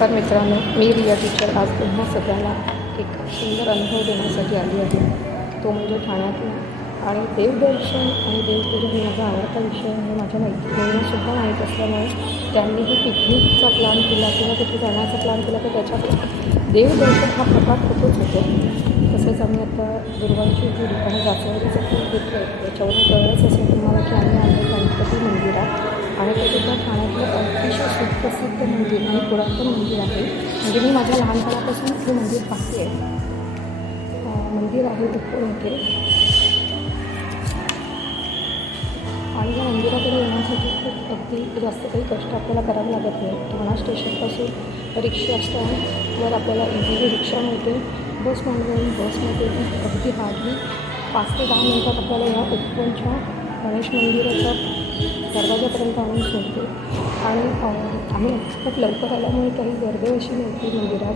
तर मित्रांनो मी रिया टीचर आज पुन्हा सगळ्याला एक सुंदर अनुभव देण्यासाठी आली आहे. तो म्हणजे ठाण्यातला आणि देवदर्शन आणि देवपूजन हे माझा आवडता विषय आहे माझ्या मैत्रिणींनासुद्धा माहीत असल्यामुळे त्यांनीही पिकनिकचा प्लॅन केला किंवा तिथे जाण्याचा प्लॅन केला तर त्याच्यात देवदर्शन हा प्रकार खूपच होतो. तसेच आम्ही आता दुर्गांची जी आणि जाचवडीचं फूल घेतलं आहे. त्याच्यावरून कळलंच असेल तुम्हाला की आम्ही आहे गणपती मंदिरात आणि ते सुद्धा ठाण्यातलं प्रसिद्ध मंदिर आणि पुरातन मंदिर आहे. म्हणजे मी माझ्या लहानपणापासून हे मंदिर पाहते. आहे मंदिर आहे दुप्पड आणि या मंदिराकडे येण्यासाठी खूप अगदी जास्त काही कष्ट आपल्याला करावे लागत नाही. ठाणा स्टेशनपासून रिक्षा स्टँडवर आपल्याला इझिली रिक्षा मिळते. बस मांडवून बसमध्ये अगदी हार्डली पाच ते दहा मिनटात आपल्याला या उत्पन्नच्या गणेश मंदिराच्या दरवाजापर्यंत आणून सोडते आणि आम्ही खूप लवकर आल्यामुळे काही गर्दी अशी नव्हती. मंदिरात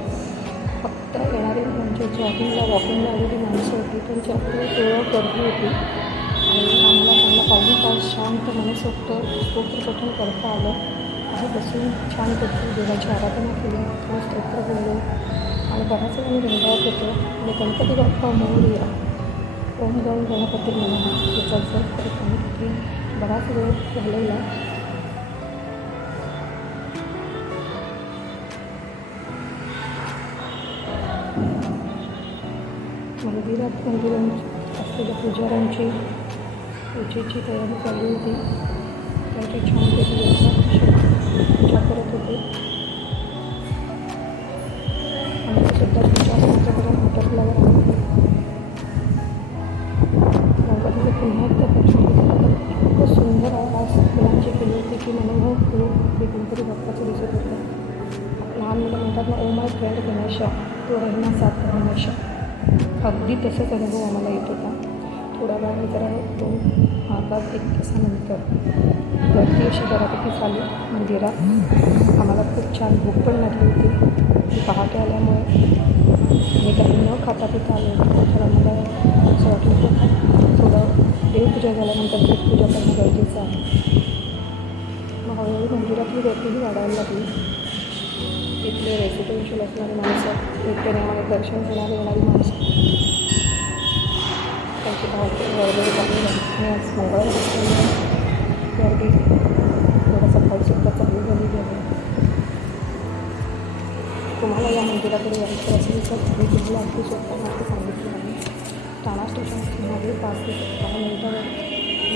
फक्त येणारे म्हणजे जॉगिंगला वॉकिंगला आलेली माणसं होती. त्यांची आपली ओळख गर्दी होती. आणि आम्हाला त्यांना पाहिजे तास शांत मनसोक्त स्तोत्रपठण करता आलं. आणि बसून छानपैकी देवाची आराधना केली. थोडं स्तोत्र बोललो. आणि बराच वेळ मी रंगावत होतो. आणि गणपती बाप्पा मोरया ओम जाऊन गणपती म्हणा त्याचा जप करतो बराच वेळ घालवला मंदिरात मंदिरांची असलेल्या पुजाऱ्यांची पूजेची तयारी चालू होती. त्याची छानपैकी पूजा करत होते. आणि सुद्धा पूजा संपल्यावर पुन्हा एकदा दर्शन घेतलं इतकं सुंदर आवाज मुलांची म्हणून होती की मनोभाव हे गणपती बाप्पाचं दिसत होतं. लहान मुलं म्हणतात ना ओ माय फ्रेंड गणेशा तो रहिना साथ गणेशा अगदी तसाच अनुभव आम्हाला येत होता. थोडा वेळ मी जरा तो अर्धा एक तासानंतर गर्दी अशी बऱ्यापैकी झाली मंदिरात. आम्हाला खूप छान भूक पण लागली होती. ती पहाटे आल्यामुळे मी काही न खाता पिता आलो होतो. तर आम्हाला असं वाटलं की थोडं देवपूजा झाल्यानंतर देवपूजा करणं गरजेचं आहे. हळूहळू मंदिरातली गर्दीही वाढायला लागली. इथले रेसिडेन्शियल असणारी माणसं नित्यनेमाने दर्शन घेणारी येणारी माणसं. त्यांची धावपळ गडबड चालू झाली. आणि आज मंगळ गर्दी थोडं सकाळीसुद्धा चालू झालेली आहे. तुम्हाला या मंदिराकडे यायचं असेल तर मी तुम्हाला अगदी सोपा मार्ग सांगितलं आहे. ठाणा स्टेशन मागे पाच ते दहा मिनिटावर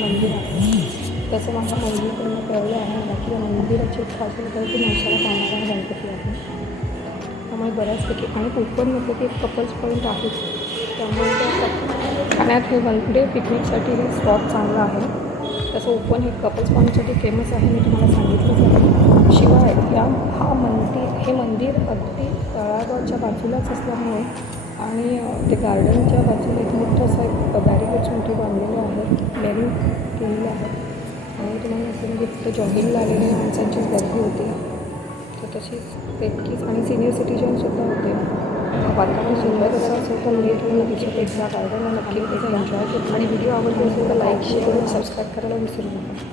मंदिर आहे. तसं माझ्या मंदिरकडून कळलं आहे मला की या मंदिराची एक खासियत आहे की नवसाला पाहणारा हा गणपती आहे. त्यामुळे बऱ्याचपैकी आणि कोकण म्हटलं की एक कपल्स पॉईंट आहेच त्यामुळे ठाण्यात हे वन डे पिकनिकसाठी हे स्पॉट चांगलं आहे. तसं ओपन हे कपल्स पॉईंटसाठी फेमस आहे मी तुम्हाला सांगितलंच आहे शिवाय या हा मंदिर हे मंदिर अगदी तळागावच्या बाजूलाच असल्यामुळे आणि ते गार्डनच्या बाजूला एक मोठं असं एक बॅरिकेड्स मोठी बांधलेलं आहे लेरिंग केलेलं आहे. आणि तुम्हाला असं म्हणजे तिथं जॉगिंगला आलेल्या माणसांचीच गर्दी होती. तर तशीच तितकीच आणि सिनियर सिटीजनसुद्धा होते. वातावरण सुंदर असं असेल तर नीट होऊन तिथे एकदा गार्डनला नक्की त्याचा एन्जॉय केला आणि व्हिडिओ आवडले असेल तर लाईक शेअर आणि सबस्क्राईब करायला विसरू नका.